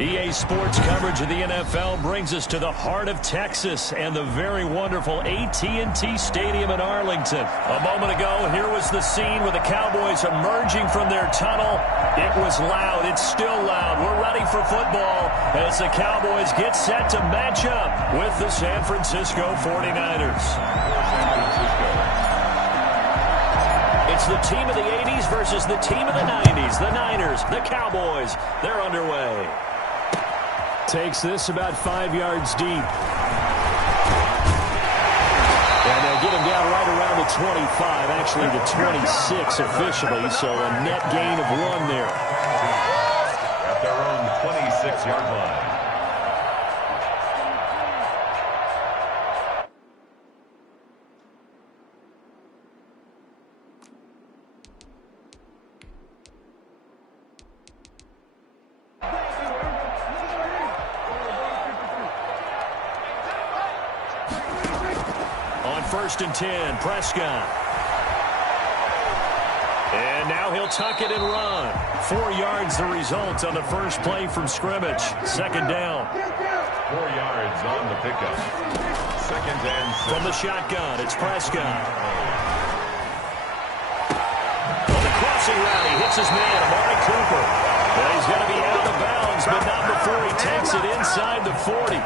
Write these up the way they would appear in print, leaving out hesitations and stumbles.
EA Sports coverage of the NFL brings us to the heart of Texas and the very wonderful AT&T Stadium in Arlington. A moment ago, here was the scene with the Cowboys emerging from their tunnel. It was loud. It's still loud. We're ready for football as the Cowboys get set to match up with the San Francisco 49ers. It's the team of the 80s versus the team of the 90s. The Niners, the Cowboys, they're underway. Takes this about 5 yards deep. And they'll get him down right around the 25, actually the 26 officially, so a net gain of 1 there. At their own 26-yard line. First and 10, Prescott. And now he'll tuck it and run. 4 yards the result on the first play from scrimmage. Second down. 4 yards on the pickup. Second and 6. From the shotgun, it's Prescott. On the crossing route, he hits his man, Amari Cooper. And he's going to be out of bounds, but not before he takes it inside the 40.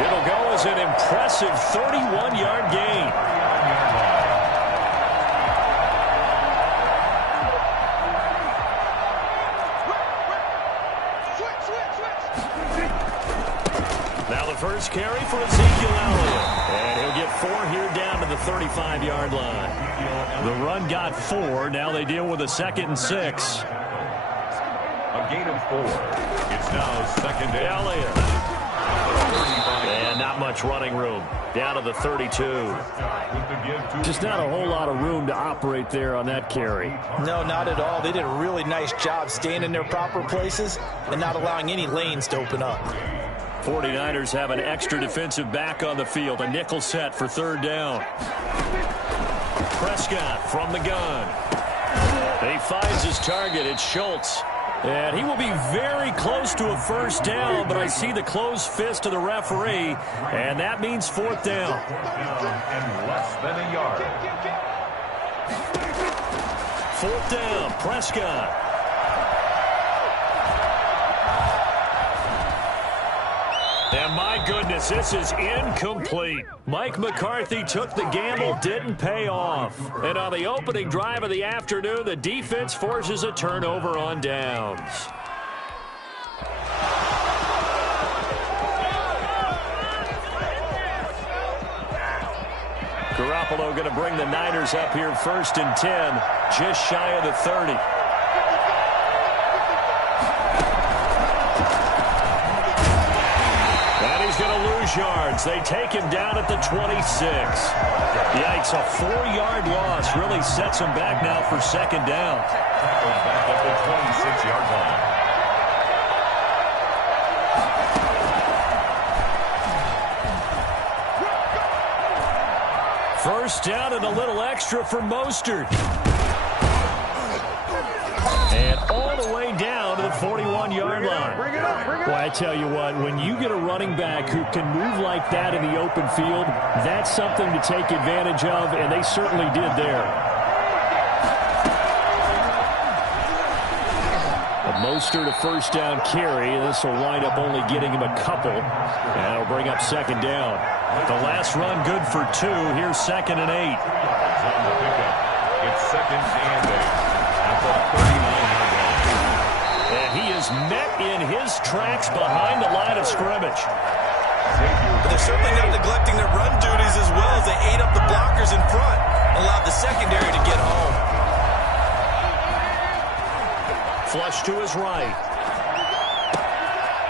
It'll go as an impressive 31-yard gain. Now the first carry for Ezekiel Elliott. And he'll get 4 here down to the 35-yard line. The run got 4. Now they deal with a 2nd and 6. A gain of 4. It's now second and Elliott. And not much running room. Down to the 32. Just not a whole lot of room to operate there on that carry. No, not at all. They did a really nice job staying in their proper places and not allowing any lanes to open up. 49ers have an extra defensive back on the field. A nickel set for 3rd down. Prescott from the gun. He finds his target. It's Schultz. And he will be very close to a first down, but I see the closed fist of the referee, and that means 4th down. And less than a yard. 4th down, Prescott. And my goodness, this is incomplete. Mike McCarthy took the gamble, didn't pay off. And on the opening drive of the afternoon, the defense forces a turnover on downs. Garoppolo going to bring the Niners up here 1st and 10, just shy of the 30. Going to lose yards. They take him down at the 26. Yikes, a 4-yard loss really sets him back now for 2nd down. Goes back at the 26-yard line. First down and a little extra for Mostert. And all the way down to the 41-yard line. Well, I tell you what, when you get a running back who can move like that in the open field, that's something to take advantage of, and they certainly did there. A Mostert a first down carry. This will wind up only getting him a couple. And it'll bring up 2nd down. The last run good for 2. Here's 2nd and 8. It's 2nd and 8. At the 39-yard line. And he is met in his tracks behind the line of scrimmage. But they're certainly not neglecting their run duties as well as they ate up the blockers in front, allowed the secondary to get home. Flush to his right.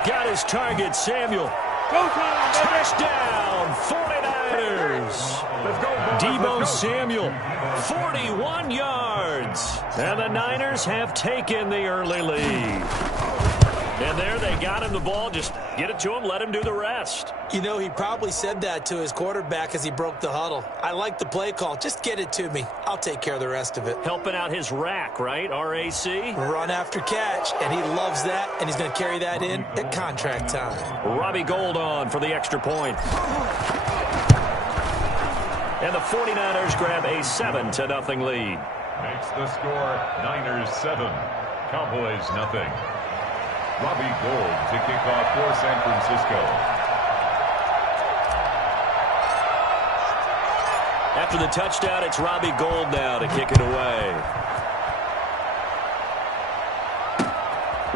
Got his target, Samuel. Touchdown, 49ers. Deebo Samuel, 41 yards. And the Niners have taken the early lead. And there they got him the ball. Just get it to him, let him do the rest. You know, he probably said that to his quarterback as he broke the huddle. I like the play call. Just get it to me. I'll take care of the rest of it. Helping out his rack, right? RAC? Run after catch, and he loves that, and he's going to carry that in at contract time. Robbie Gould on for the extra point. And the 49ers grab a 7-0 lead. Makes the score Niners 7, Cowboys nothing. Robbie Gould to kick off for San Francisco. After the touchdown, it's Robbie Gould now to kick it away.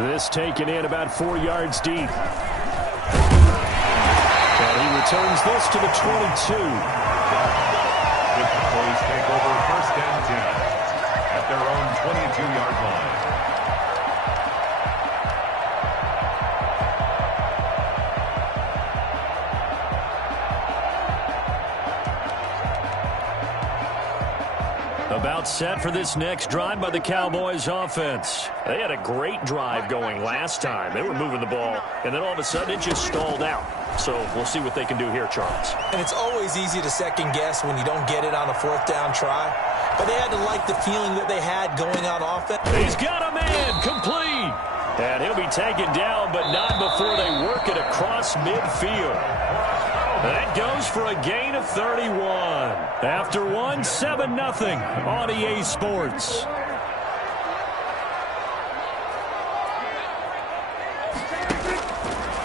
This taken in about 4 yards deep. And he returns this to the 22. The Cowboys take over 1st and 10 at their own 22-yard line. About set for this next drive by the Cowboys offense. They had a great drive going last time. They were moving the ball, and then all of a sudden it just stalled out. So we'll see what they can do here, Charles. And it's always easy to second guess when you don't get it on a 4th down try. But they had to like the feeling that they had going on offense. He's got a man complete. And he'll be taken down, but not before they work it across midfield. That goes for a gain of 31. After one, 7-0 on EA Sports.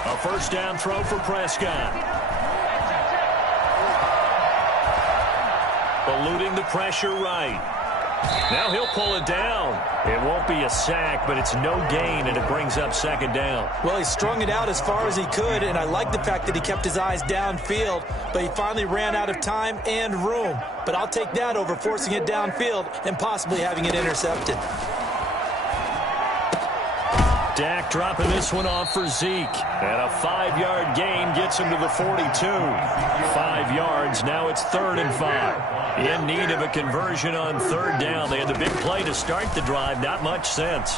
A 1st down throw for Prescott. Eluding the pressure right. Now he'll pull it down. It won't be a sack, but it's no gain, and it brings up 2nd down. Well, he strung it out as far as he could, and I like the fact that he kept his eyes downfield, but he finally ran out of time and room. But I'll take that over forcing it downfield and possibly having it intercepted. Dak dropping this one off for Zeke. And a 5-yard gain gets him to the 42. 5 yards. Now it's 3rd and 5. In need of a conversion on 3rd down. They had the big play to start the drive. Not much sense.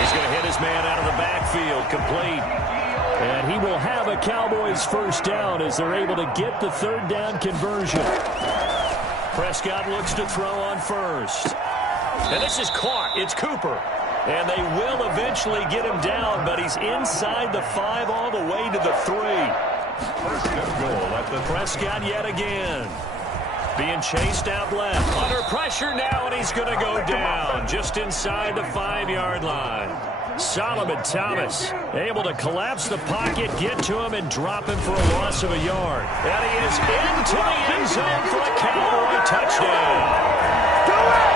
He's going to hit his man out of the backfield. Complete. And he will have a Cowboys 1st down as they're able to get the 3rd down conversion. Prescott looks to throw on 1st. And this is caught. It's Cooper. And they will eventually get him down, but he's inside the 5 all the way to the 3. 1st and goal at the Prescott yet again. Being chased out left. Under pressure now, and he's going to go down just inside the 5-yard line. Solomon Thomas able to collapse the pocket, get to him, and drop him for a loss of a yard. And he is into the end zone for a Cowboy touchdown.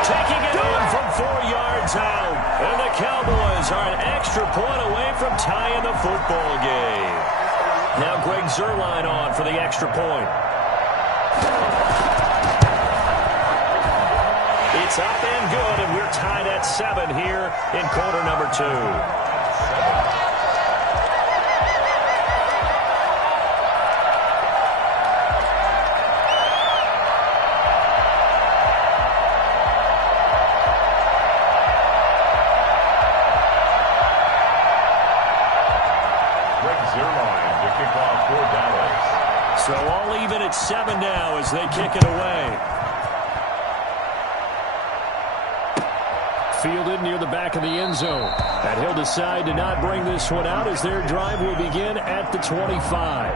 Taking it in from 4 yards out. And the Cowboys are an extra point away from tying the football game. Now Greg Zuerlein on for the extra point. It's up and good, and we're tied at 7 here in quarter number 2. So all even at 7 now as they kick it away. Fielded near the back of the end zone. And he'll decide to not bring this one out as their drive will begin at the 25.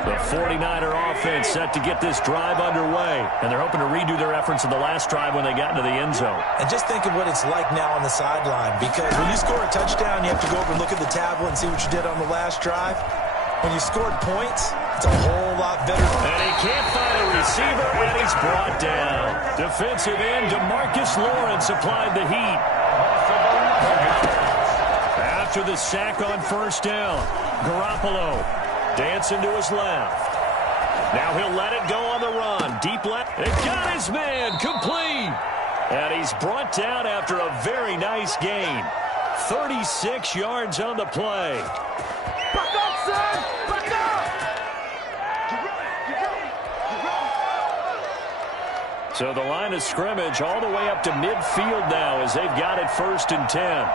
The 49er offense set to get this drive underway. And they're hoping to redo their efforts in the last drive when they got into the end zone. And just think of what it's like now on the sideline. Because when you score a touchdown, you have to go over and look at the tablet and see what you did on the last drive. When you scored points, it's a whole lot better. And he can't find a receiver, and he's brought down. Defensive end DeMarcus Lawrence applied the heat. after the sack on first down. Garoppolo dancing to his left. Now he'll let it go on the run. Deep left. It got his man. Complete. And he's brought down after a very nice gain. 36 yards on the play. Back up, son! Back up! So the line of scrimmage all the way up to midfield now as they've got it 1st and 10.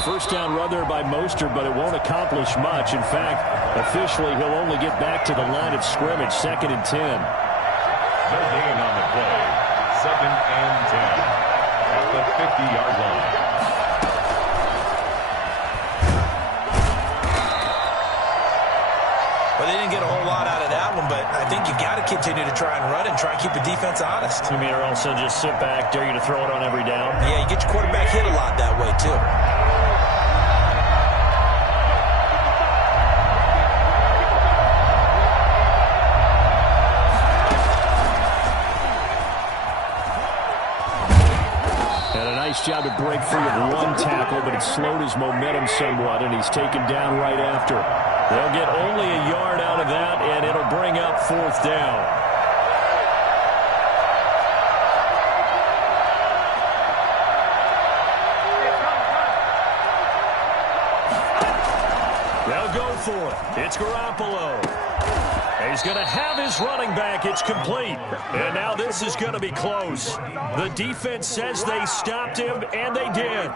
First down run there by Mostert, but it won't accomplish much. In fact, officially, he'll only get back to the line of scrimmage, 2nd and 10. No gain on the play. 2nd and 10 at the 50-yard line. Well, they didn't get a whole lot out of that one, but I think you got to continue to try and run and try and keep the defense honest. You mean, or also just sit back, dare you to throw it on every down? Yeah, you get your quarterback hit a lot that way, too. Nice job to break free of one tackle, but it slowed his momentum somewhat, and he's taken down right after. They'll get only a yard out of that, and it'll bring up 4th down. They'll go for it. It's Garoppolo. He's going to have his running back. It's complete. And now this is going to be close. The defense says they stopped him, and they did.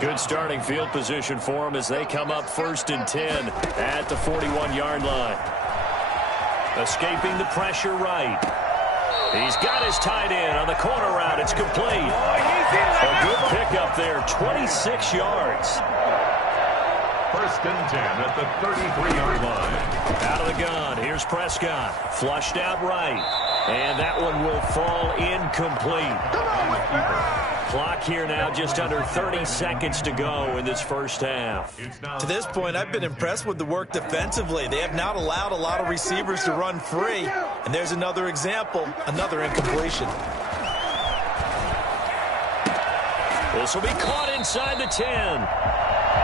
Good starting field position for him as they come up 1st and 10 at the 41-yard line. Escaping the pressure right. He's got his tight end on the corner route. It's complete. A good pickup there, 26 yards. 1st and 10 at the 33-yard line. Out of the gun. Here's Prescott. Flushed out right. And that one will fall incomplete. Clock here now, just under 30 seconds to go in this first half. To this point, I've been impressed with the work defensively. They have not allowed a lot of receivers to run free. And there's another example, another incompletion. This will be caught inside the 10.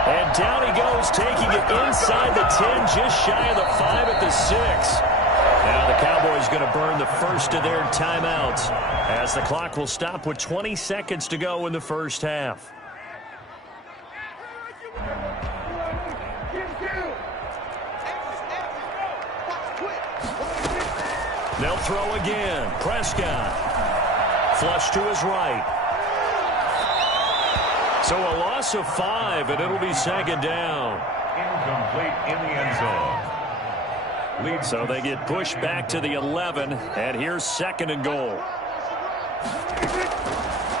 And down he goes, taking it inside the 10, just shy of the 5 at the 6. Now the Cowboys going to burn the first of their timeouts as the clock will stop with 20 seconds to go in the first half. They'll throw again. Prescott. Flush to his right. So a loss of 5, and it'll be 2nd down. Incomplete in the end zone. So they get pushed back to the 11, and here's 2nd and goal.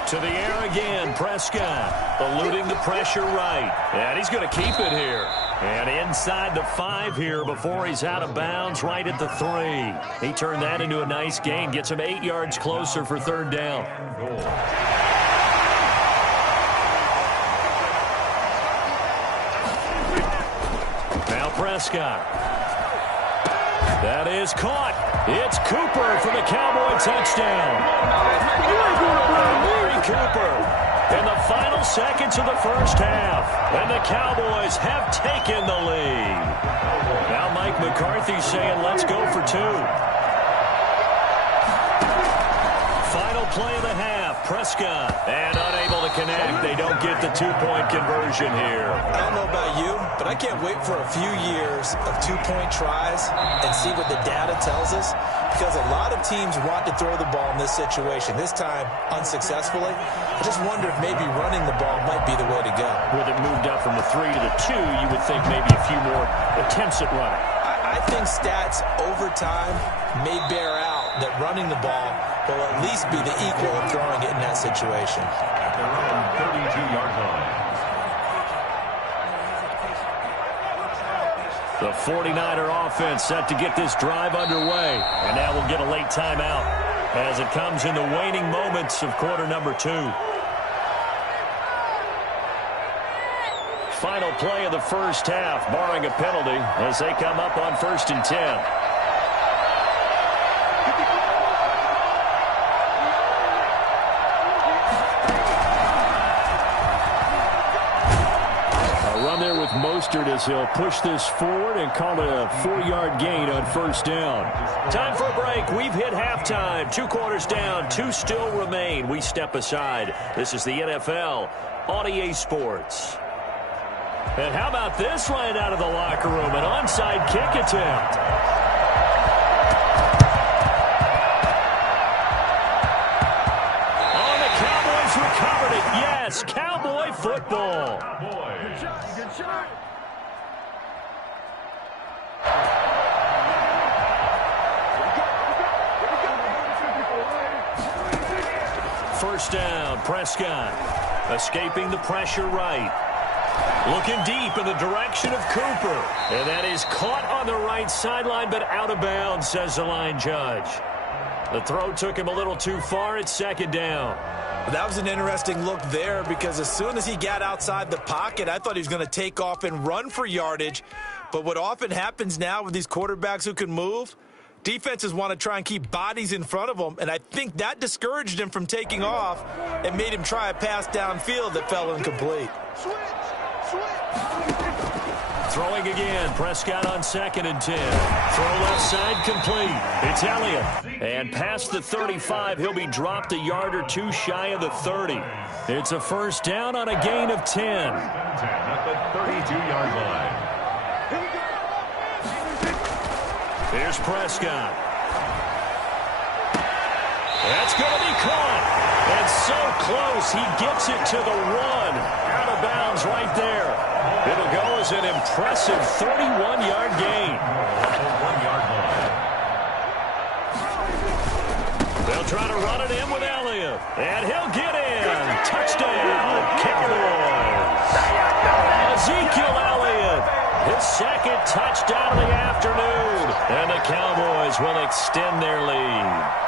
To the air again, Prescott, eluding the pressure right. And he's going to keep it here. And inside the 5 here before he's out of bounds right at the 3. He turned that into a nice gain, gets him 8 yards closer for 3rd down. Now Prescott. That is caught. It's Cooper for the Cowboy touchdown. Amari Cooper in the final seconds of the first half. And the Cowboys have taken the lead. Now Mike McCarthy saying, let's go for 2. Final play of the half. Prescott. And unable to connect. They don't get the 2-point conversion here. I don't know about you, but I can't wait for a few years of 2-point tries and see what the data tells us, because a lot of teams want to throw the ball in this situation. This time, unsuccessfully. I just wonder if maybe running the ball might be the way to go. With it moved up from the 3 to the 2, you would think maybe a few more attempts at running. I think stats over time may bear out that running the ball will at least be the equal of throwing it in that situation. At their own 32-yard line. The 49er offense set to get this drive underway. And now we'll get a late timeout as it comes in the waning moments of quarter number 2. Final play of the first half, barring a penalty, as they come up on 1st and 10. Mostert as he'll push this forward and call it a 4-yard gain on first down. Time for a break. We've hit halftime. 2 quarters down. 2 still remain. We step aside. This is the NFL on EA Sports. And how about this right out of the locker room? An onside kick attempt. Oh, the Cowboys recovered it. Yes, Cowboy football. Good shot. First down, Prescott. Escaping the pressure right. Looking deep in the direction of Cooper. And that is caught on the right sideline, but out of bounds, says the line judge. The throw took him a little too far. It's second down. That was an interesting look there because as soon as he got outside the pocket, I thought he was going to take off and run for yardage. But what often happens now with these quarterbacks who can move, defenses want to try and keep bodies in front of them, and I think that discouraged him from taking off and made him try a pass downfield that fell incomplete. Throwing again, Prescott on 2nd and 10. Throw left side complete. It's Elliott. And past the 35, he'll be dropped a yard or 2 shy of the 30. It's a first down on a gain of 10. At the 32-yard line. Here's Prescott. That's going to be caught. And so close, he gets it to the 1. Out of bounds right there. It'll go as an impressive 31-yard gain. 1-yard line. They'll try to run it in with Elliott. And he'll get in. Touchdown, Cowboys. Ezekiel Elliott. His 2nd touchdown of the afternoon. And the Cowboys will extend their lead.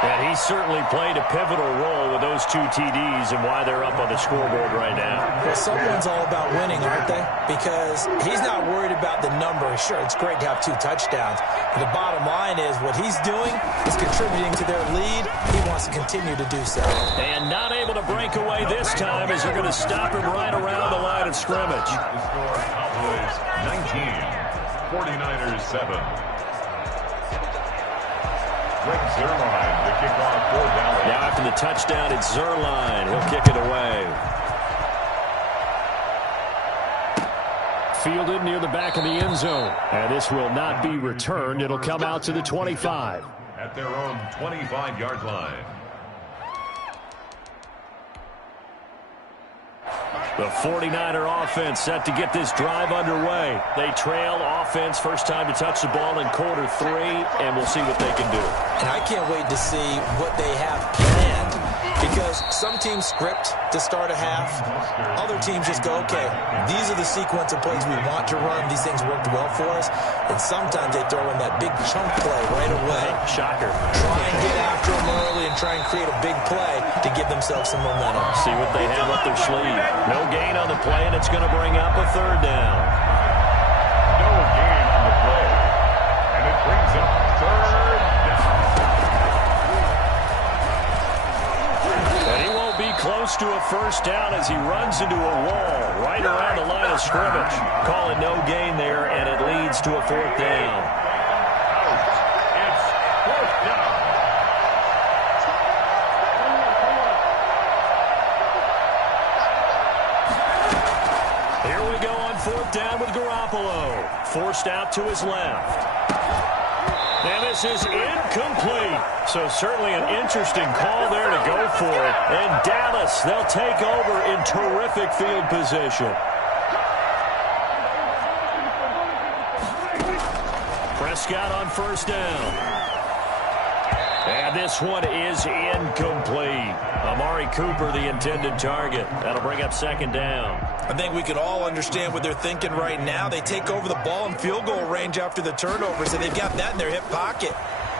And he certainly played a pivotal role with those 2 TDs and why they're up on the scoreboard right now. Well, someone's all about winning, aren't they? Because he's not worried about the number. Sure, it's great to have 2 touchdowns. But the bottom line is what he's doing is contributing to their lead. He wants to continue to do so. And not able to break away this time as they're going to stop him right around the line of scrimmage. The score, Cowboys 19, 49ers 7. Greg Zuerlein to kick off for Dallas. Now after the touchdown, it's Zuerlein. He'll kick it away. Fielded near the back of the end zone. And this will not be returned. It'll come out to the 25. At their own 25-yard line. The 49er offense set to get this drive underway. They trail offense first time to touch the ball in quarter 3, and we'll see what they can do. And I can't wait to see what they have planned because some teams script to start a half. Other teams just go, okay, these are the sequence of plays we want to run. These things worked well for us. And sometimes they throw in that big chunk play right away. Shocker. Try and get after them early and try and create a big play to give themselves some momentum. See what they have up their sleeve. No gain on the play, and it's going to bring up a 3rd down. No gain on the play. And it brings up 3rd down. And he won't be close to a first down as he runs into a wall right around the line of scrimmage. Call it no gain there, and it leads to a 4th down. It's 4th down. Here we go on 4th down with Garoppolo. Forced out to his left. And this is incomplete. So certainly an interesting call there to go for it. And Dallas, they'll take over in terrific field position. Prescott on first down. And this one is incomplete. Amari Cooper, the intended target. That'll bring up 2nd down. I think we can all understand what they're thinking right now. They take over the ball in field goal range after the turnover, so they've got that in their hip pocket.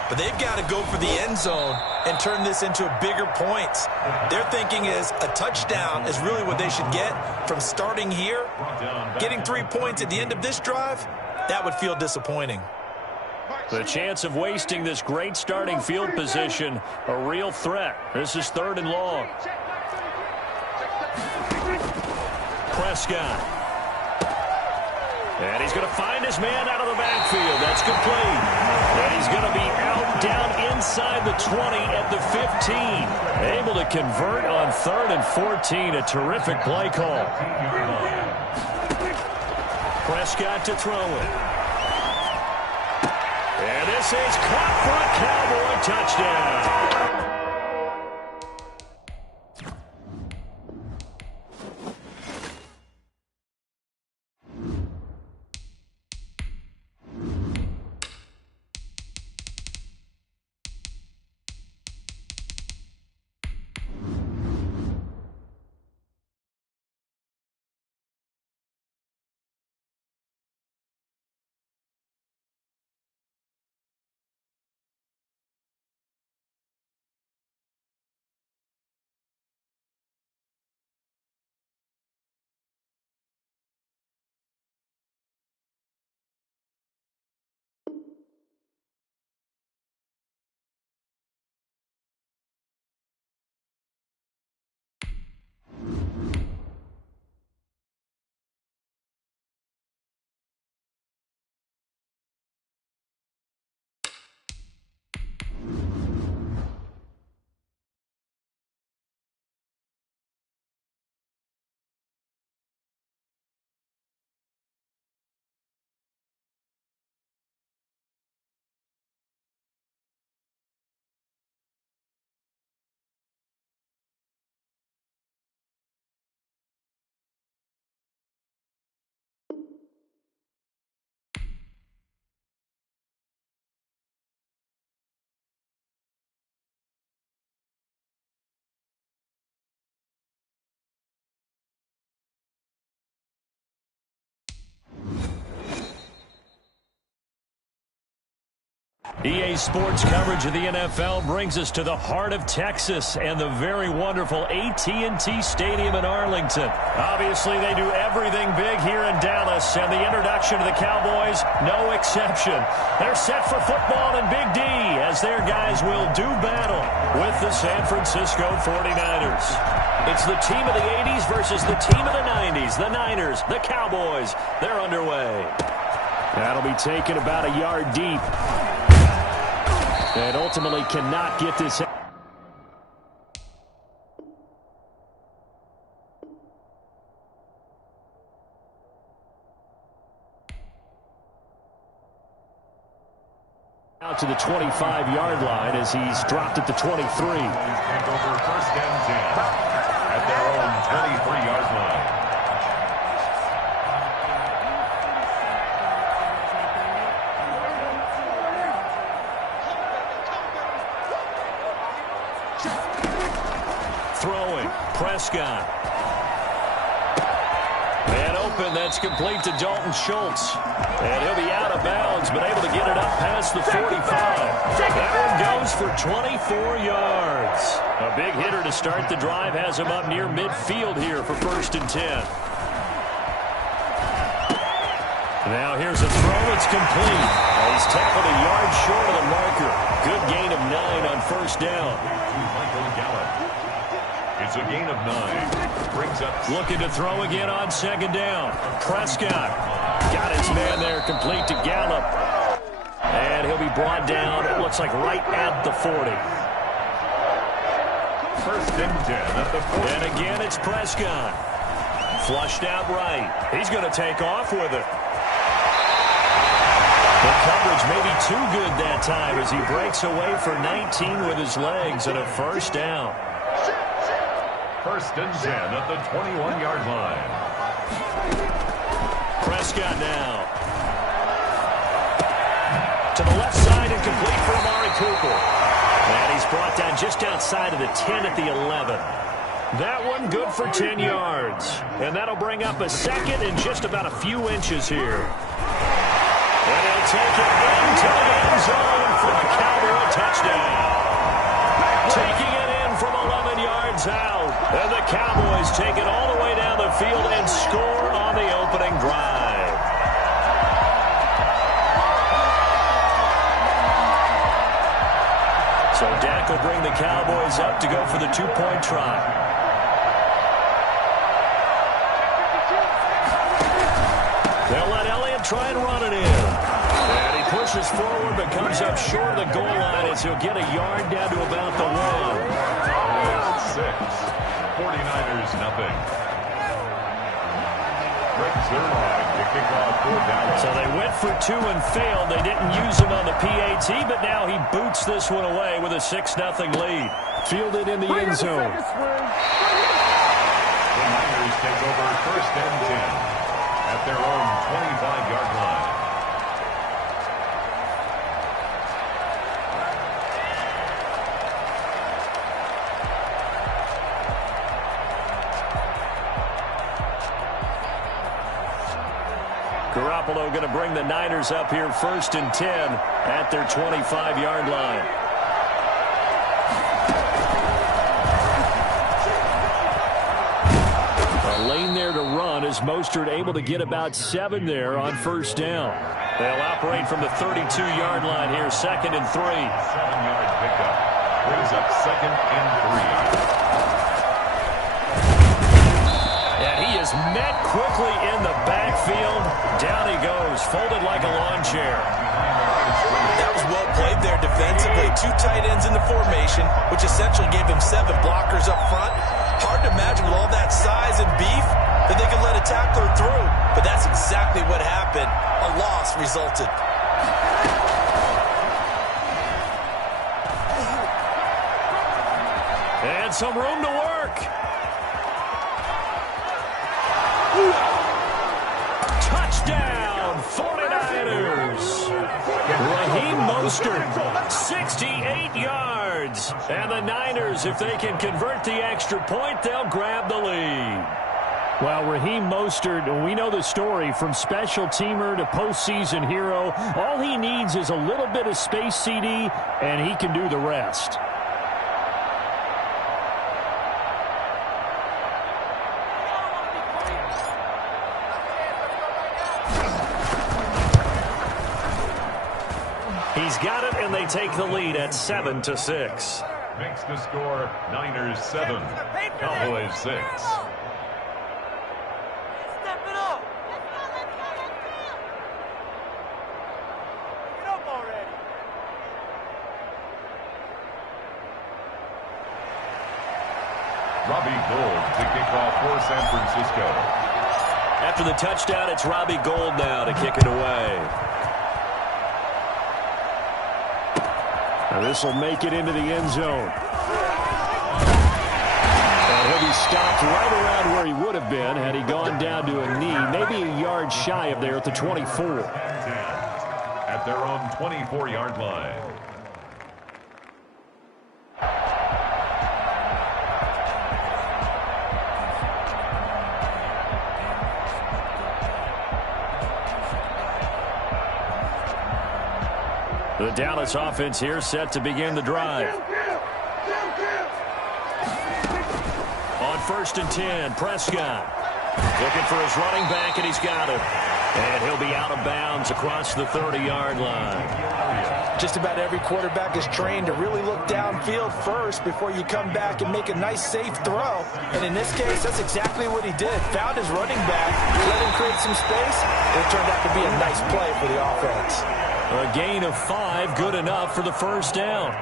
But they've got to go for the end zone and turn this into bigger points. Their thinking is a touchdown is really what they should get from starting here. Getting 3 points at the end of this drive, that would feel disappointing. The chance of wasting this great starting field position, a real threat. This is 3rd and long. Prescott. And he's going to find his man out of the backfield. That's complete. And he's going to be out down inside the 20 at the 15. Able to convert on 3rd and 14. A terrific play call. Prescott to throw it. And this is caught for a Cowboy touchdown. EA Sports coverage of the NFL brings us to the heart of Texas and the very wonderful AT&T Stadium in Arlington. Obviously, they do everything big here in Dallas, and the introduction to the Cowboys, no exception. They're set for football in Big D as their guys will do battle with the San Francisco 49ers. It's the team of the 80s versus the team of the 90s. The Niners, the Cowboys, they're underway. That'll be taken about a yard deep. And ultimately cannot get this out to the 25-yard line as he's dropped at the 23. Take over 1st and 10 at their own 23-yard line. Throwing, Prescott. And open, that's complete to Dalton Schultz. And he'll be out of bounds, but able to get it up past the 45. That one goes for 24 yards. A big hitter to start the drive has him up near midfield here for 1st and 10. Now here's a throw, it's complete. He's tackled a yard short of the marker. Good gain of 9 on 1st down. Michael Gallup. It's a gain of 9. Brings up. Looking to throw again on 2nd down. Prescott got his man there, complete to Gallup. And he'll be brought down, it looks like right at the 40. 1st and 10 at the 40. And again, it's Prescott. Flushed out right. He's going to take off with it. The coverage may be too good that time as he breaks away for 19 with his legs and a 1st down. 1st and 10 at the 21-yard line. Prescott now. To the left side and complete for Amari Cooper. And he's brought down just outside of the 10 at the 11. That one good for 10 yards. And that'll bring up a 2nd and just about a few inches here. And he'll take it into the end zone for a Cowboy touchdown. Taking it in from 11 yards out. And the Cowboys take it all the way down the field and score on the opening drive. So Dak will bring the Cowboys up to go for the 2-point try. They'll let Elliott try and run it in. And he pushes forward but comes up short of the goal line as he'll get a yard down to about the 1. 6. 49ers nothing. Greg Zerline to kick off for Dallas. So they went for 2 and failed. They didn't use him on the PAT, but now he boots this one away with a 6-0 lead. Fielded in the end zone. The Niners take over 1st and 10 at their own 25-yard line. Garoppolo going to bring the Niners up here 1st and 10 at their 25-yard line. A lane there to run as Mostert able to get about 7 there on 1st down. They'll operate from the 32-yard line here, 2nd and 3. 7-yard pickup brings up 2nd and 3. Is met quickly in the backfield. Down he goes, folded like a lawn chair. That was well played there defensively. 2 tight ends in the formation, which essentially gave him 7 blockers up front. Hard to imagine with all that size and beef that they could let a tackler through. But that's exactly what happened. A loss resulted. And some room to work. Touchdown, 49ers. Raheem Mostert, 68 yards. And the Niners, if they can convert the extra point, they'll grab the lead. Well, Raheem Mostert, we know the story, from special teamer to postseason hero. All he needs is a little bit of space, CD, and he can do the rest. He's got it, and they take the lead at 7-6. Makes the score Niners 7, Cowboys 6. Step it up. Get up already. Robbie Gould to kick off for San Francisco. After the touchdown, it's Robbie Gould now to kick it away. Now this will make it into the end zone. And he'll be stopped right around where he would have been had he gone down to a knee, maybe a yard shy of there at the 24. At their own 24-yard line. The Dallas offense here set to begin the drive. On 1st and 10, Prescott looking for his running back, and he's got it. And he'll be out of bounds across the 30-yard line. Just about every quarterback is trained to really look downfield first before you come back and make a nice, safe throw. And in this case, that's exactly what he did. Found his running back, let him create some space, and it turned out to be a nice play for the offense. A gain of 5, good enough for the 1st down.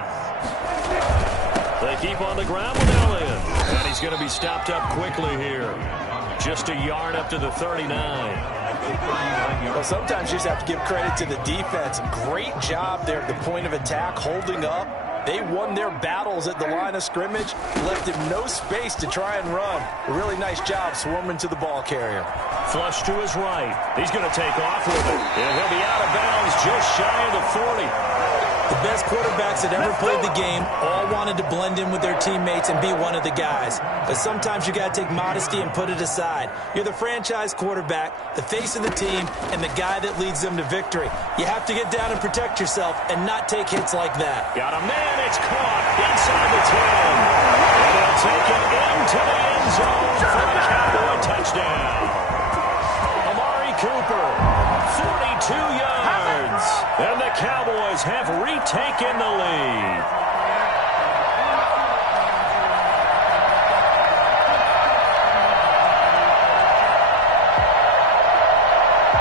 They keep on the ground with Elliott. And he's going to be stopped up quickly here. Just a yard up to the 39. Well, sometimes you just have to give credit to the defense. Great job there at the point of attack, holding up. They won their battles at the line of scrimmage, left him no space to try and run. A really nice job swarming to the ball carrier. Flush to his right. He's going to take off with it. And he'll be out of bounds just shy of the 40. The best quarterbacks that ever played the game all wanted to blend in with their teammates and be one of the guys. But sometimes you got to take modesty and put it aside. You're the franchise quarterback, the face of the team, and the guy that leads them to victory. You have to get down and protect yourself and not take hits like that. Got a man, it's caught inside the 10. And they'll take it into the end zone for the Cowboy touchdown. Amari Cooper, 42 yards. And the Cowboys have retaken the lead.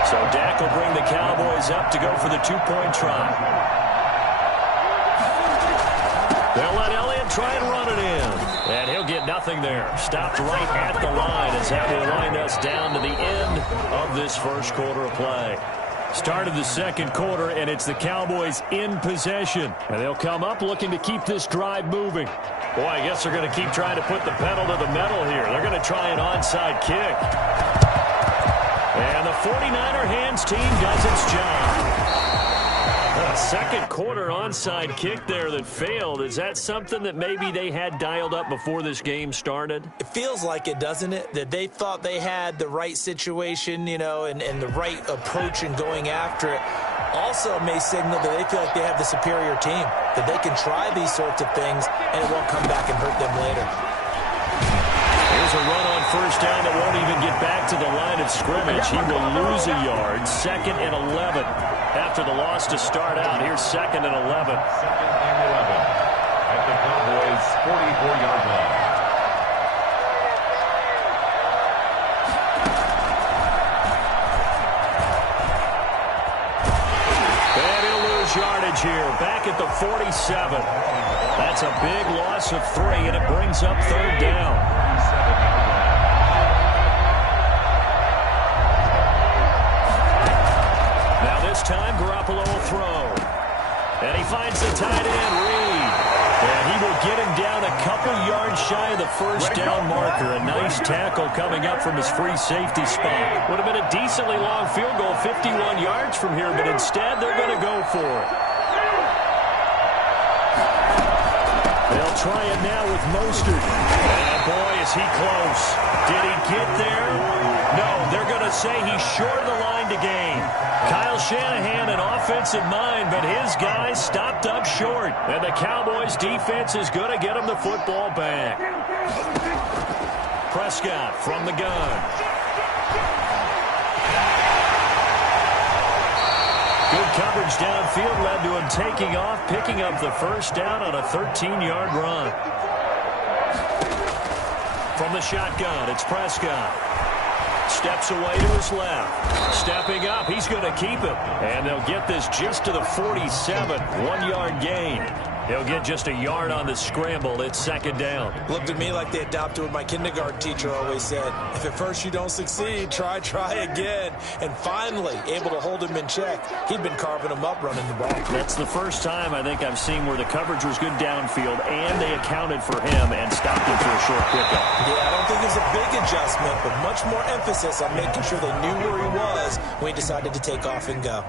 So Dak will bring the Cowboys up to go for the two-point try. They'll let Elliott try and run it in. And he'll get nothing there. Stopped right at the line as that will wind us down to the end of this first quarter of play. Start of the second quarter, and it's the Cowboys in possession. And they'll come up looking to keep this drive moving. Boy, I guess they're going to keep trying to put the pedal to the metal here. They're going to try an onside kick. And the 49er hands team does its job. A second quarter onside kick there that failed. Is that something that maybe they had dialed up before this game started? It feels like it, doesn't it? That they thought they had the right situation, you know, and the right approach in going after it. Also may signal that they feel like they have the superior team, that they can try these sorts of things and it won't come back and hurt them later. Here's a run on first down that won't even get back to the line of scrimmage. He will lose a yard. 2nd and 11 after the loss to start out. Here's 2nd and 11. 2nd and 11 at the Cowboys' 44-yard line. And he'll lose yardage here. Back at the 47. That's a big loss of 3, and it brings up 3rd down. This time, Garoppolo will throw. And he finds the tight end, Reed. And he will get him down a couple yards shy of the first down marker. A nice tackle coming up from his free safety spot. Would have been a decently long field goal, 51 yards from here, but instead they're going to go for it. They'll try it now with Mostert. And boy, is he close. Did he get there? No, they're going to say he's short of the line to gain. Kyle Shanahan, an offensive mind, but his guys stopped up short. And the Cowboys' defense is going to get him the football back. Prescott from the gun. Good coverage downfield led to him taking off, picking up the first down on a 13-yard run. From the shotgun, it's Prescott. Steps away to his left. Stepping up, he's going to keep it. And they'll get this just to the 47. 1-yard gain. He'll get just a yard on the scramble. It's 2nd down. Looked at me like they adopted what my kindergarten teacher always said. If at first you don't succeed, try again. And finally, able to hold him in check. He'd been carving him up running the ball. That's the first time I think I've seen where the coverage was good downfield, and they accounted for him and stopped him for a short pickup. Yeah, I don't think it was a big adjustment, but much more emphasis on making sure they knew where he was when he decided to take off and go.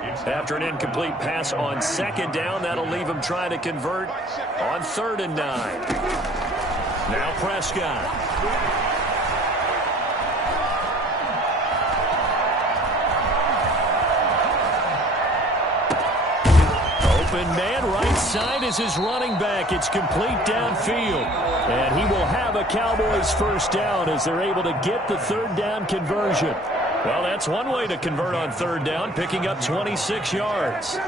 After an incomplete pass on 2nd down, that'll leave him trying to convert on 3rd and 9. Now Prescott. Open man, right side is his running back. It's complete downfield. And he will have a Cowboys first down as they're able to get the 3rd down conversion. Well, that's one way to convert on 3rd down, picking up 26 yards.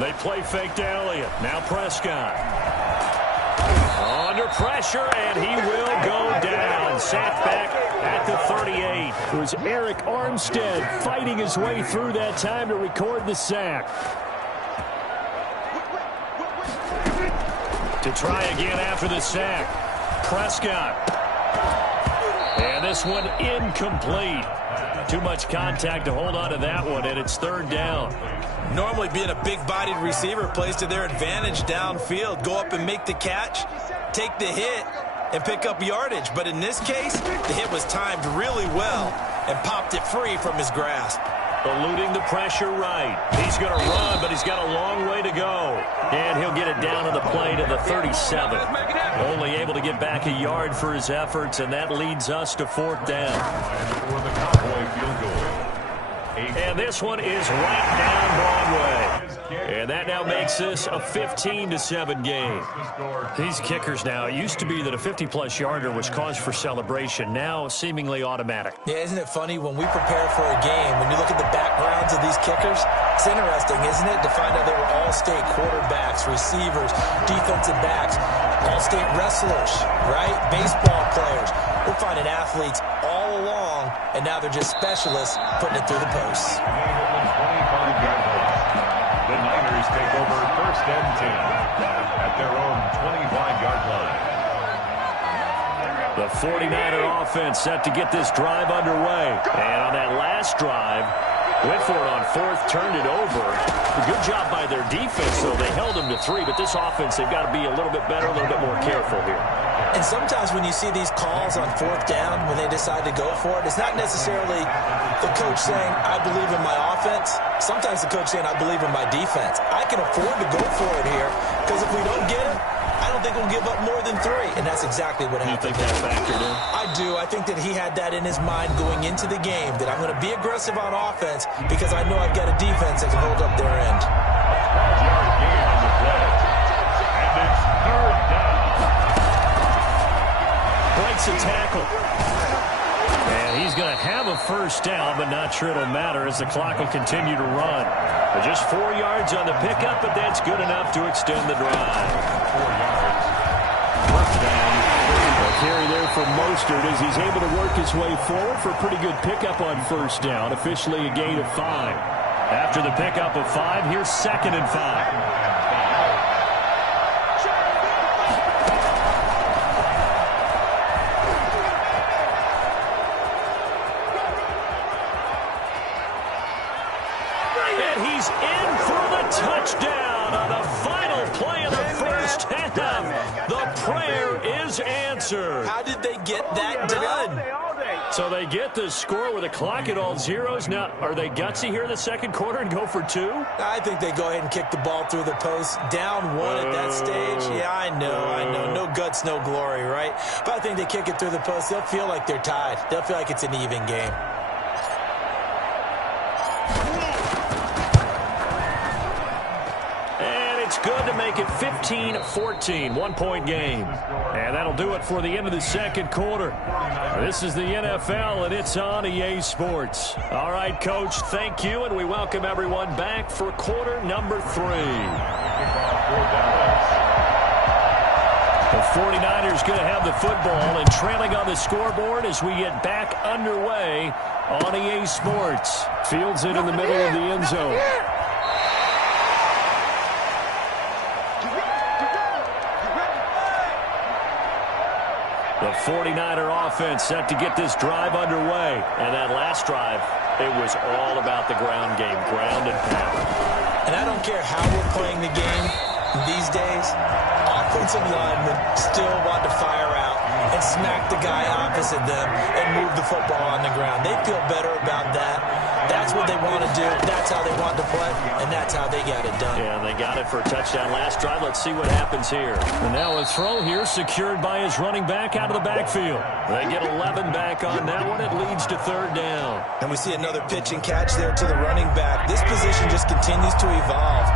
They play fake to Elliott. Now Prescott. Under pressure, and he will go down. Sacked back at the 38. It was Eric Armstead fighting his way through that time to record the sack. To try again after the sack. Prescott. And this one incomplete. Too much contact to hold on to that one, and it's 3rd down. Normally being a big-bodied receiver plays to their advantage downfield. Go up and make the catch, take the hit, and pick up yardage. But in this case, the hit was timed really well and popped it free from his grasp. Eluding the pressure right. He's going to run, but he's got a long way to go. And he'll get it down on the play to the 37. Only able to get back a yard for his efforts, and that leads us to 4th down. For the Cowboy field goal. And this one is right down Broadway. And that now makes this a 15-7 game. These kickers now, it used to be that a 50-plus yarder was cause for celebration. Now seemingly automatic. Yeah, isn't it funny when we prepare for a game, when you look at the backgrounds of these kickers, it's interesting, isn't it, to find out they were all-state quarterbacks, receivers, defensive backs, all-state wrestlers, right? Baseball players. We're finding athletes all all along, and now they're just specialists putting it through the posts. The Niners take over 1st and 10 at their own 25-yard line. The 49er offense set to get this drive underway. And on that last drive, went for it on 4th, turned it over. A good job by their defense, though. They held them to 3, but this offense, they've got to be a little bit better, a little bit more careful here. And sometimes when you see these calls on 4th down, when they decide to go for it, it's not necessarily the coach saying, I believe in my offense. Sometimes the coach saying, I believe in my defense. I can afford to go for it here, because if we don't get it, I don't think we'll give up more than 3. And that's exactly what happened. You think that factored in? I do. I think that he had that in his mind going into the game, that I'm going to be aggressive on offense because I know I've got a defense that can hold up their end. 12-yard gain on the play. And it's 3rd down. Breaks a tackle. And he's going to have a 1st down, but not sure it'll matter as the clock will continue to run. But just 4 yards on the pickup, but that's good enough to extend the drive. 4 yards. 1st down. A carry there for Mostert as he's able to work his way forward for a pretty good pickup on 1st down. Officially a gain of 5. After the pickup of 5, here's 2nd and 5. Touchdown on the final play of the 1st half. The prayer is answered. How did they get that done? So they get the score with a clock at all zeros. Now, are they gutsy here in the 2nd quarter and go for 2? I think they go ahead and kick the ball through the post. Down 1 at that stage. Yeah, I know. No guts, no glory, right? But I think they kick it through the post. They'll feel like they're tied. They'll feel like it's an even game. Good to make it 15-14, 1-point game. And that'll do it for the end of the 2nd quarter. This is the NFL, and it's on EA Sports. All right, Coach, thank you, and we welcome everyone back for quarter number 3. The 49ers going to have the football and trailing on the scoreboard as we get back underway on EA Sports. Fields it in the middle of the end zone. The 49er offense set to get this drive underway. And that last drive, it was all about the ground game, ground and pound. And I don't care how we're playing the game these days, offensive linemen still want to fire out and smack the guy opposite them and move the football on the ground. They feel better about that. That's what they want to do. That's how they want to play, and that's how they got it done. Yeah, they got it for a touchdown last drive. Let's see what happens here. And now a throw here secured by his running back out of the backfield. They get 11 back on that one. It leads to 3rd down. And we see another pitch and catch there to the running back. This position just continues to evolve.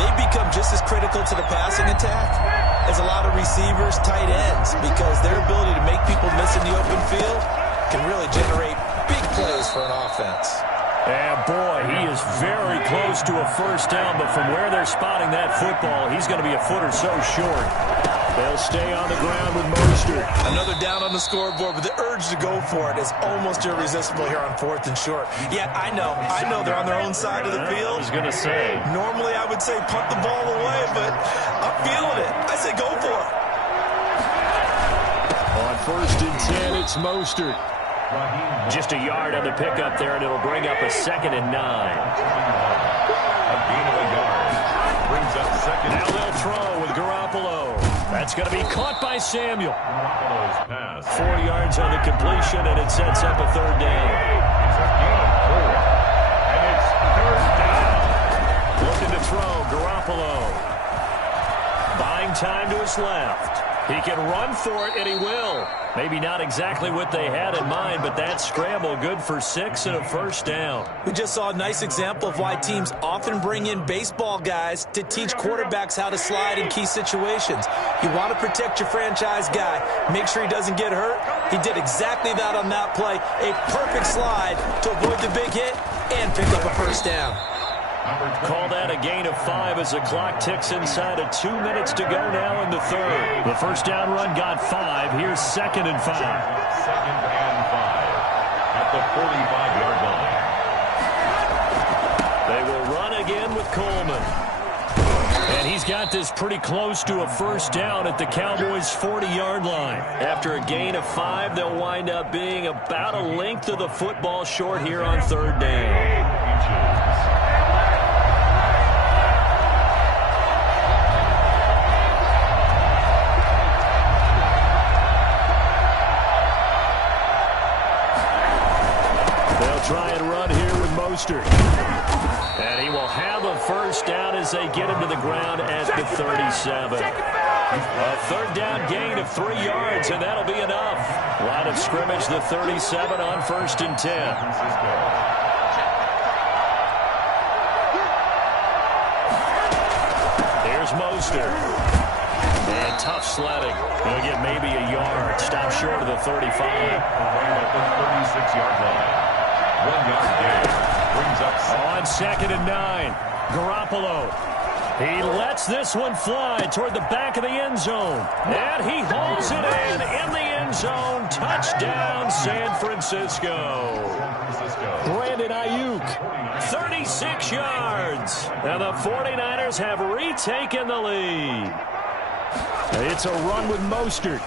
They become just as critical to the passing attack as a lot of receivers, tight ends, because their ability to make people miss in the open field can really generate big plays for an offense. And boy, he is very close to a 1st down, but from where they're spotting that football, he's going to be a foot or so short. They'll stay on the ground with Mostert. Another down on the scoreboard, but the urge to go for it is almost irresistible here on 4th and short. Yeah, I know they're on their own side of the field. I was going to say. Normally I would say punt the ball away, but I'm feeling it. I say go for it. On 1st and 10, it's Mostert. Just a yard on the pickup there, and it'll bring up a 2nd and 9. A gain of a yard. Brings up 2nd. Now they'll throw with Garoppolo. That's going to be caught by Samuel. 4 yards on the completion, and it sets up a 3rd down. It's a gain of 4. And it's 3rd down. Looking to throw, Garoppolo. Buying time to his left. He can run for it, and he will. Maybe not exactly what they had in mind, but that scramble good for 6 and a 1st down. We just saw a nice example of why teams often bring in baseball guys to teach quarterbacks how to slide in key situations. You want to protect your franchise guy. Make sure he doesn't get hurt. He did exactly that on that play. A perfect slide to avoid the big hit and pick up a 1st down. Call that a gain of 5 as the clock ticks inside of 2 minutes to go now in the 3rd. The 1st down run got 5. Here's 2nd and 5. 2nd and 5. 45-yard line. They will run again with Coleman. And he's got this pretty close to a first down at the Cowboys' 40-yard line. After a gain of 5, they'll wind up being about a length of the football short here on third down. Try and run here with Mostert. And he will have a first down as they get him to the ground at the 37. A third down gain of 3 yards, and that'll be enough. Line of scrimmage, the 37 on 1st and 10. Here's Mostert. And tough sledding. He'll get maybe a yard. Stop short of the 35. At the 36-yard line. 1-yard gain. Brings up on 2nd and 9. Garoppolo. He lets this one fly toward the back of the end zone. And he hauls it in the end zone. Touchdown, San Francisco. Brandon Ayuk, 36 yards. And the 49ers have retaken the lead. It's a run with Mostert.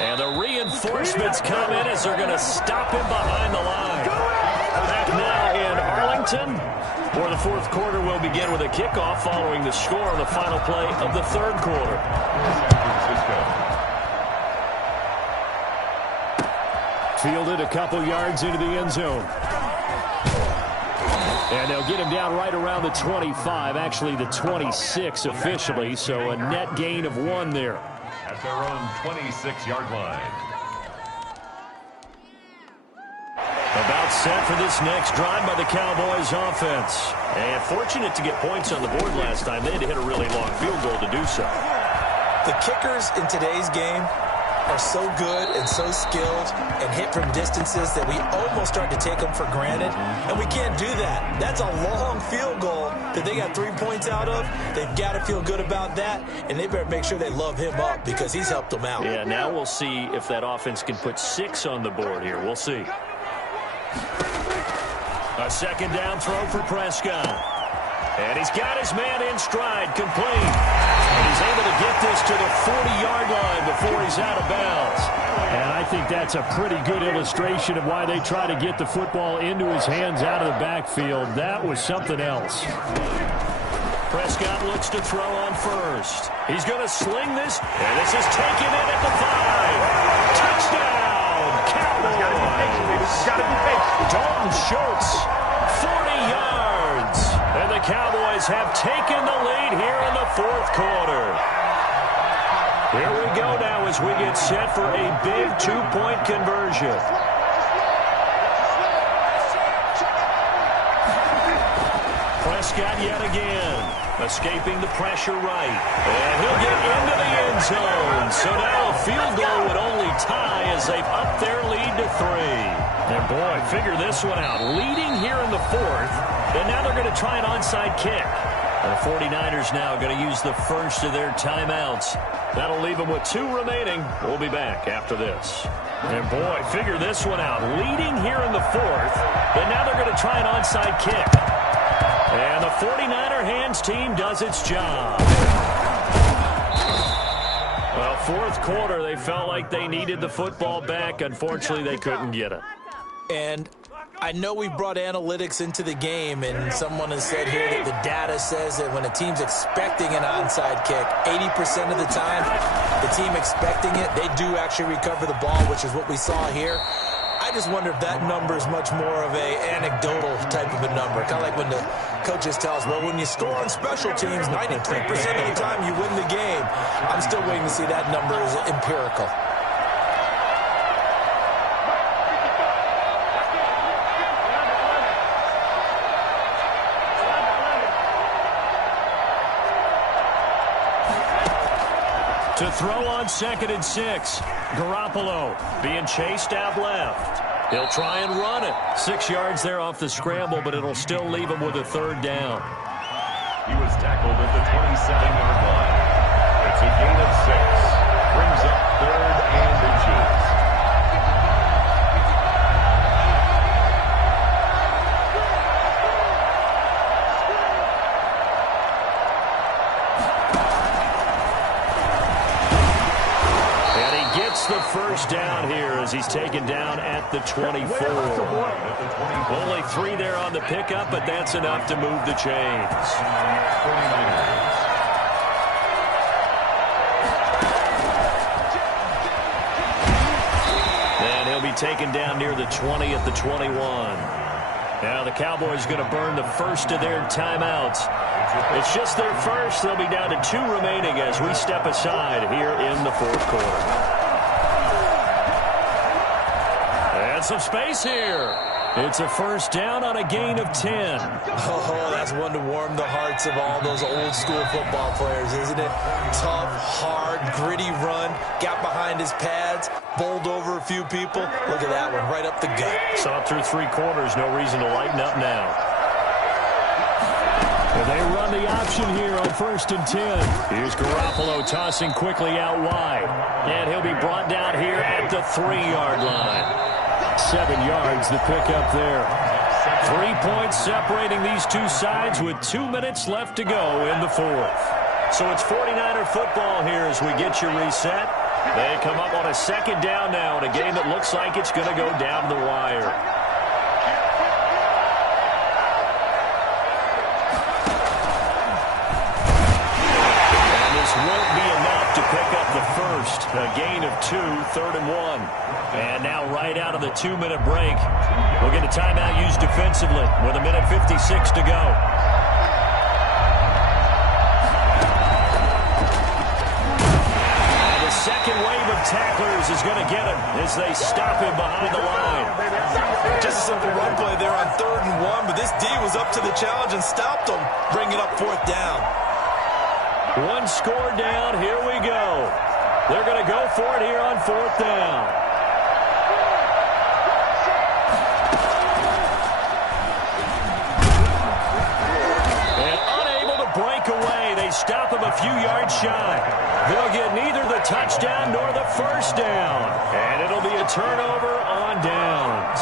And the reinforcements come in as they're going to stop him behind the line. Back now in Arlington, where the fourth quarter will begin with a kickoff following the score on the final play of the third quarter. Fielded a couple yards into the end zone. And they'll get him down right around the 25, actually the 26 officially, so a net gain of 1 there. At their own 26-yard line. About set for this next drive by the Cowboys offense. And fortunate to get points on the board last time. They had to hit a really long field goal to do so. The kickers in today's game are so good and so skilled and hit from distances that we almost start to take them for granted. And we can't do that. That's a long field goal that they got 3 points out of. They've got to feel good about that, and they better make sure they love him up because he's helped them out. Yeah, now we'll see if that offense can put 6 on the board here. We'll see. A second down throw for Prescott. And he's got his man in stride, complete. And he's able to get this to the 40-yard line before he's out of bounds. And I think that's a pretty good illustration of why they try to get the football into his hands out of the backfield. That was something else. Prescott looks to throw on first. He's going to sling this, and this is taken in at the 5. Touchdown, Cowboys. Dalton Schultz, 40 yards. And the Cowboys have taken the lead here in the fourth quarter. Here we go now as we get set for a big 2-point conversion. Prescott yet again, escaping the pressure right. And he'll get into the end zone. So now a field goal would only tie as they've upped their lead to 3. And boy, figure this one out. Leading here in the fourth, and now they're going to try an onside kick. And the 49ers now going to use the first of their timeouts. That'll leave them with 2 remaining. We'll be back after this. And boy, figure this one out. Leading here in the fourth, and now they're going to try an onside kick. And the 49er hands team does its job. Well, fourth quarter, they felt like they needed the football back. Unfortunately, they couldn't get it. And I know we brought analytics into the game, and someone has said here that the data says that when a team's expecting an onside kick, 80% of the time, the team expecting it, they do actually recover the ball, which is what we saw here. I just wonder if that number is much more of a anecdotal type of a number. Kind of like when the coaches tell us, well, when you score on special teams, 93% of the time you win the game. I'm still waiting to see that number as empirical. To throw on 2nd and 6. Garoppolo being chased out left. He'll try and run it. 6 yards there off the scramble, but it'll still leave him with a third down. He was tackled at the 27-yard line. It's a gain of 6. Brings up 3rd and inches. gets the first down here as he's taken down at the 24. Only 3 there on the pickup, but that's enough to move the chains. 49ers. And he'll be taken down near the 20 at the 21. Now the Cowboys going to burn the first of their timeouts. It's just their first. They'll be down to 2 remaining as we step aside here in the fourth quarter. And some space here. It's a first down on a gain of 10. Oh, that's one to warm the hearts of all those old school football players, isn't it? Tough, hard, gritty run. Got behind his pads, bowled over a few people. Look at that one, right up the gut. Saw it through 3 quarters. No reason to lighten up now. And they run the option here on 1st and 10. Here's Garoppolo tossing quickly out wide. And he'll be brought down here at the 3-yard line. 7 yards the pickup there. 3 points separating these two sides with 2 minutes left to go in the fourth. So it's 49er football here as we get you reset. They come up on a 2nd down now in a game that looks like it's going to go down the wire. Won't be enough to pick up the first. A gain of 2, 3rd and 1. And now right out of the 2-minute break, we'll get a timeout used defensively with 1:56 to go. And the second wave of tacklers is going to get him as they stop him behind the line. Just a simple run play there on 3rd and 1, but this D was up to the challenge and stopped him, bringing up 4th down. 1 score down. Here we go. They're going to go for it here on 4th down. And unable to break away. They stop him a few yards shy. They'll get neither the touchdown nor the first down. And it'll be a turnover on downs.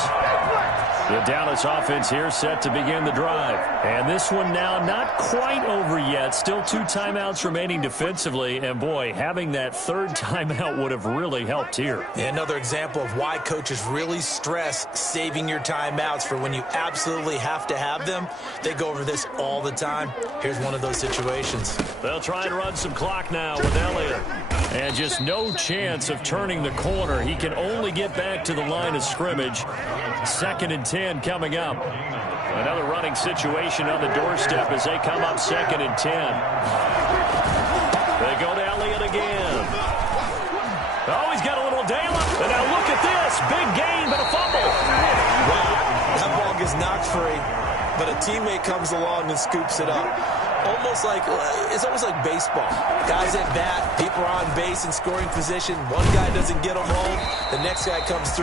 The Dallas offense here set to begin the drive. And this one now not quite over yet. Still 2 timeouts remaining defensively. And, boy, having that 3rd timeout would have really helped here. Another example of why coaches really stress saving your timeouts for when you absolutely have to have them. They go over this all the time. Here's one of those situations. They'll try and run some clock now with Elliott. And just no chance of turning the corner. He can only get back to the line of scrimmage. 2nd and 10 coming up. Another running situation on the doorstep as they come up 2nd and 10. They go to Elliott again. Oh, he's got a little dam up. And now look at this. Big gain, but a fumble. Wow, that ball gets knocked free, but a teammate comes along and scoops it up. It's almost like baseball. Guys at bat, people are on base in scoring position. One guy doesn't get them home. The next guy comes through.